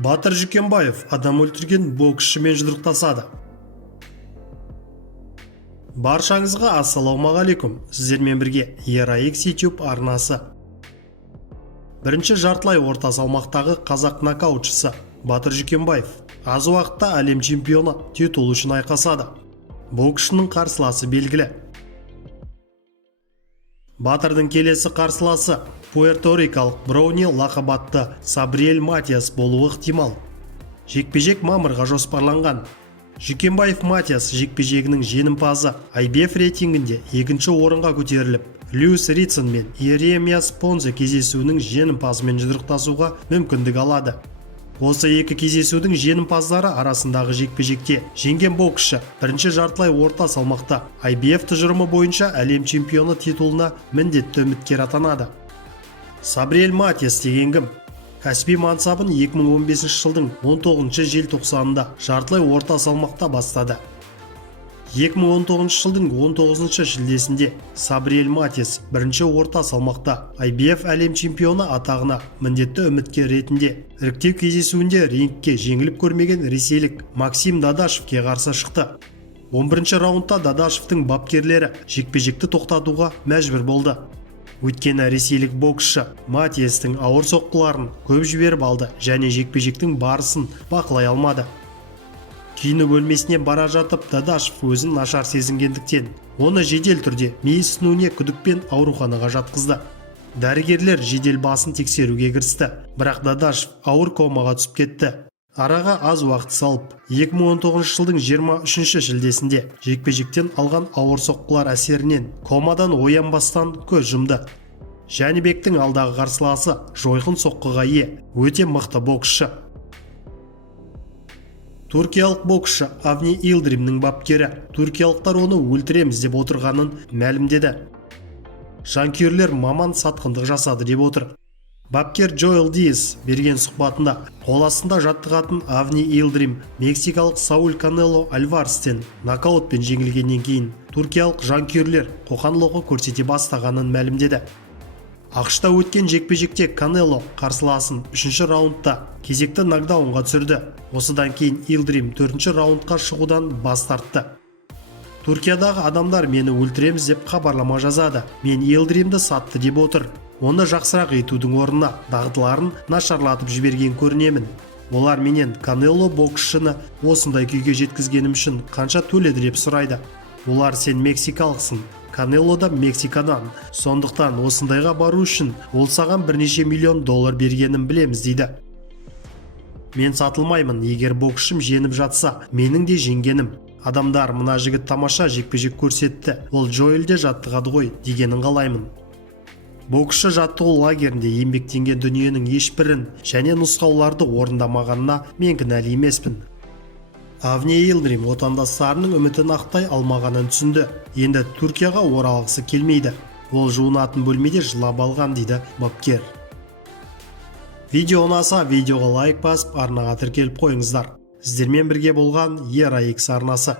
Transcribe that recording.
Батыр Жүкембаев адам өлтірген боксшымен жұдырықтасады. Баршаңызға ассалаумағалейкум. Сіздермен бірге ERAX YouTube арнасы. Бірінші жартылай орта салмақтағы қазақ нокаутшысы Батыр Жүкембаев аз уақытта әлем чемпионы титул үшін айқасады. Боксшының қарсыласы белгілі. Батырдың келесі қарсыласы пуэрторикалық Брауни лақабатты Сабриэль Матиас болуы ықтимал. Жекпе-жек мамырға жоспарланған. Жүкембаев Матиас жекпе-жегінің жеңімпазы IBF рейтингінде екінші орынға көтеріліп, Льюис Ритсон мен Иеремиас Понзе кездесуінің жеңімпазымен жұдырықтасуға мүмкіндік алады. Осы екі кездесудің жеңімпаздары арасындағы жекпе-жекте жеңген боксшы бірінші жартылай орта салмақта IBF тұжырымы бойынша әлем чемпионы титулына міндетті үміткер атанады. Сабриэль Матиас деген кім? Кәсіби мансабын 2015 жылдың 19 желтоқсанында жартылай орта салмақта бастады. 2019 жылдың 19 шілдесінде Сабриэль Матиас бірінші орта салмақта IBF әлем чемпионы атағына міндетті үміткер ретінде іріктеу кездесуінде рингке жеңіліп көрмеген ресейлік Максим Дадашевке қарсы шықты. 11 раундта Дадашевтің бапкерлері жекпе-жекті тоқтатуға мәжбүр болды. Өйткені ресейлік боксшы Матиастың ауыр соққыларын көп жіберіп алды және жекпе-жектің барысын бақылай алмады. Киіну бөлмесіне бара жатып Дадашев өзін нашар сезінгендіктен оны жедел түрде ми ісінуіне күдікпен ауруханаға жатқызды. Дәрігерлер жедел басын тексеруге кірісті, бірақ Дадашев ауыр комаға түсіп кетті. Араға аз уақыт салып, 2019 жылдың 23 шілдесінде жекпе-жектен алған ауыр соққылар әсерінен комадан оянбастан көз жұмды. Жәнібектің алдағы қарсыласы жойқын соққыға ие, өте мықты боксшы. Түркиялық боксшы Авни Илдримнің бапкері түркиялықтар оны өлтіреміз деп отырғанын мәлімдеді. Жанкүйерлер маман сатқындық жасады деп отыр. Бапкер Джоэл Диас берген сұхбатында қол астында жаттығатын Авни Илдрим мексикалық Сауль Канело Альварестен нокаутпен жеңілгеннен кейін түркиялық жанкүйерлер қоқан-лоқы көрсете бастағанын мәлімдеді. ақш-та өткен жекпе-жекте Канело қарсыласын 3-ші раундта кезекті нокдаунға түсірді. Осыдан кейін Илдрим 4-ші раундқа шығудан бас тартты. Түркиядағы адамдар мені өлтіреміз деп хабарлама жазады. Мен Илдримді сатты деп отыр. Оны жақсырақ етудің орнына дағдыларын нашарлатып жіберген көрінемін. Олар менен Канело боксшыны осындай күйге жеткізгенім үшін қанша төледі деп сұрайды. Олар сен мексикалықсың, Канело да Мексикадан. Сондықтан осындайға бару үшін ол саған бірнеше миллион доллар бергенін білеміз дейді. Мен сатылмаймын, егер боксшым жеңіп жатса, менің де жеңгенім. Адамдар мына жігіт тамаша жекпе-жек көрсетті, ол Джоэльде жаттығады ғой дегенін қалаймын. Боксшы жаттығу лагерінде еңбектенген дүниенің ешбірін және нұсқауларды орындамағанына мен кінәлі емеспін. Авни Илдрим отандастарының үмітін ақтай алмағанын түсінді. Енді Түркияға оралғысы келмейді. Ол жуынатын бөлмеде жылап алған дейді бапкер. Видео ұнаса, видеоға лайк басып, арнаға тіркеліп қойыңыздар. Сіздермен бірге болған ERAX арнасы.